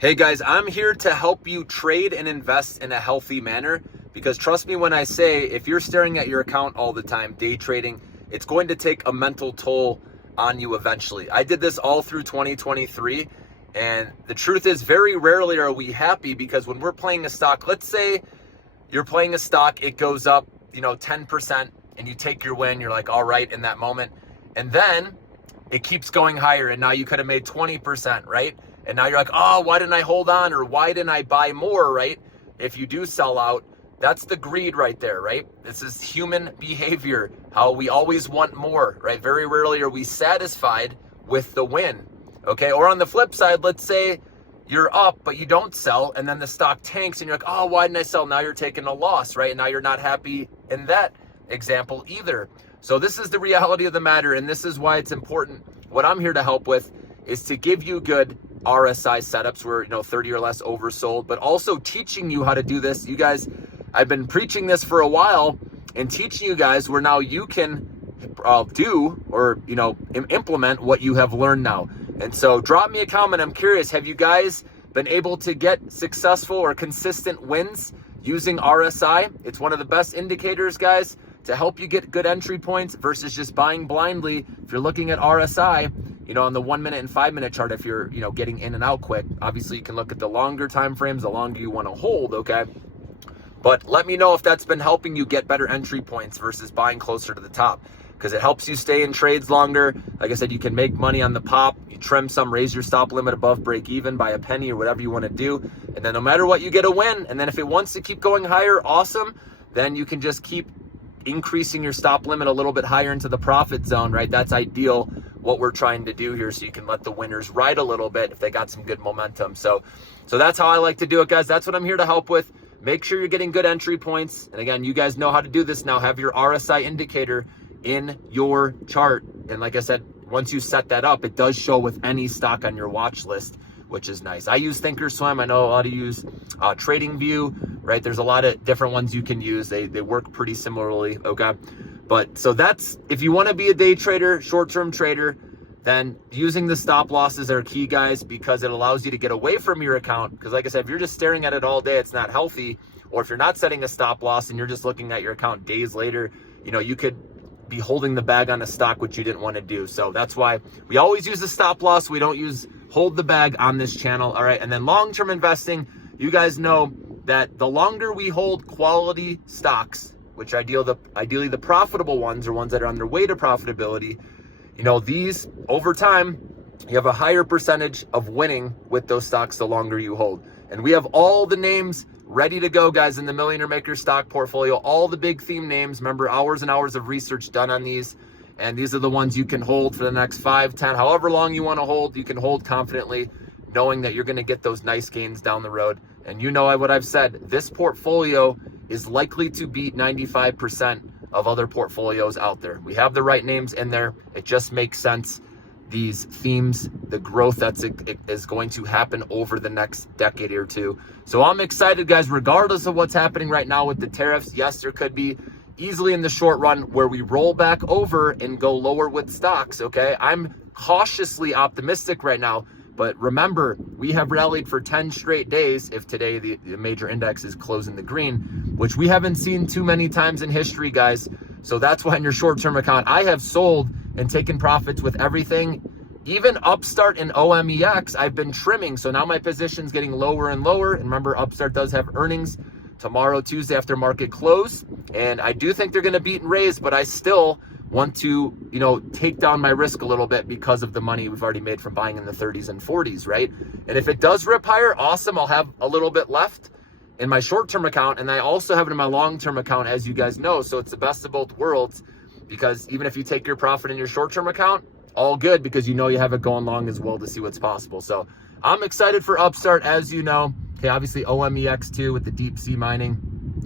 Hey guys, I'm here to help you trade and invest in a healthy manner, because trust me when I say, if you're staring at your account all the time, day trading, it's going to take a mental toll on you eventually. I did this all through 2023, and the truth is very rarely are we happy, because when we're playing a stock, let's say you're playing a stock, it goes up, 10%, and you take your win, you're like, all right, in that moment, and then it keeps going higher, and now you could have made 20%, right? And now you're like, oh, why didn't I hold on? Or why didn't I buy more, right? If you do sell out, that's the greed right there, right? This is human behavior, how we always want more, right? Very rarely are we satisfied with the win, okay? Or on the flip side, let's say you're up, but you don't sell, and then the stock tanks, and you're like, oh, why didn't I sell? Now you're taking a loss, right? And now you're not happy in that example either. So this is the reality of the matter, and this is why it's important. What I'm here to help with is to give you good RSI setups where 30 or less oversold, but also teaching you how to do this. You guys, I've been preaching this for a while and teaching you guys where now you can do or implement what you have learned now. And so drop me a comment. I'm curious, have you guys been able to get successful or consistent wins using RSI? It's one of the best indicators, guys, to help you get good entry points versus just buying blindly. If you're looking at RSI, on the 1 minute and 5 minute chart, if you're, getting in and out quick, obviously you can look at the longer time frames, the longer you want to hold, okay? But let me know if that's been helping you get better entry points versus buying closer to the top, because it helps you stay in trades longer. Like I said, you can make money on the pop, you trim some, raise your stop limit above break even by a penny or whatever you want to do. And then no matter what, you get a win. And then if it wants to keep going higher, awesome. Then you can just keep increasing your stop limit a little bit higher into the profit zone, right? That's ideal, what we're trying to do here, so you can let the winners ride a little bit if they got some good momentum. So that's how I like to do it, guys. That's what I'm here to help with. Make sure you're getting good entry points. And again, you guys know how to do this now. Have your RSI indicator in your chart. And like I said, once you set that up, it does show with any stock on your watch list, which is nice. I use Thinkorswim. I know a lot of use TradingView, right? There's a lot of different ones you can use. They work pretty similarly, okay? But so that's, if you want to be a day trader, short-term trader, then using the stop losses are key, guys, because it allows you to get away from your account. Because like I said, if you're just staring at it all day, it's not healthy. Or if you're not setting a stop loss and you're just looking at your account days later, you could be holding the bag on a stock, which you didn't want to do. So that's why we always use a stop loss. We don't use hold the bag on this channel, all right? And then long-term investing, you guys know that the longer we hold quality stocks, which ideally the profitable ones are ones that are on their way to profitability, these over time, you have a higher percentage of winning with those stocks the longer you hold. And we have all the names ready to go, guys, in the Millionaire Maker stock portfolio, all the big theme names. Remember, hours and hours of research done on these. And these are the ones you can hold for the next 5, 10, however long you want to hold. You can hold confidently, knowing that you're going to get those nice gains down the road. And what I've said, this portfolio is likely to beat 95% of other portfolios out there. We have the right names in there. It just makes sense. These themes, the growth is going to happen over the next decade or two. So I'm excited, guys, regardless of what's happening right now with the tariffs. Yes, there could be easily in the short run where we roll back over and go lower with stocks, okay? I'm cautiously optimistic right now. But remember, we have rallied for 10 straight days if today the major index is closing the green, which we haven't seen too many times in history, guys. So that's why in your short-term account, I have sold and taken profits with everything. Even Upstart and OMEX, I've been trimming. So now my position's getting lower and lower. And remember, Upstart does have earnings tomorrow, Tuesday, after market close. And I do think they're going to beat and raise, but I still want to, take down my risk a little bit because of the money we've already made from buying in the 30s and 40s, right? And if it does rip higher, awesome. I'll have a little bit left in my short-term account, and I also have it in my long-term account, as you guys know. So it's the best of both worlds, because even if you take your profit in your short-term account, all good, because you have it going long as well to see what's possible. So I'm excited for Upstart, as you know. Okay, obviously OMEX too with the deep sea mining,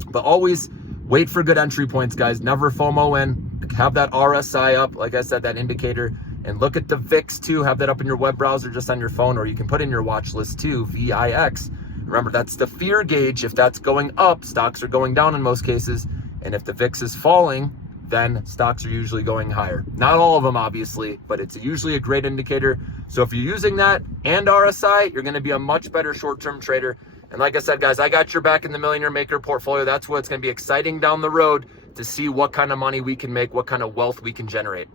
but always wait for good entry points, guys. Never FOMO in. Have that RSI up, like I said, that indicator, and look at the VIX too. Have that up in your web browser, just on your phone, or you can put in your watch list too, VIX. Remember, that's the fear gauge. If that's going up, stocks are going down in most cases. And if the VIX is falling, then stocks are usually going higher. Not all of them, obviously, but it's usually a great indicator. So if you're using that and RSI, you're going to be a much better short-term trader. And like I said, guys, I got your back in the Millionaire Maker portfolio. That's what's going to be exciting down the road to see what kind of money we can make, what kind of wealth we can generate.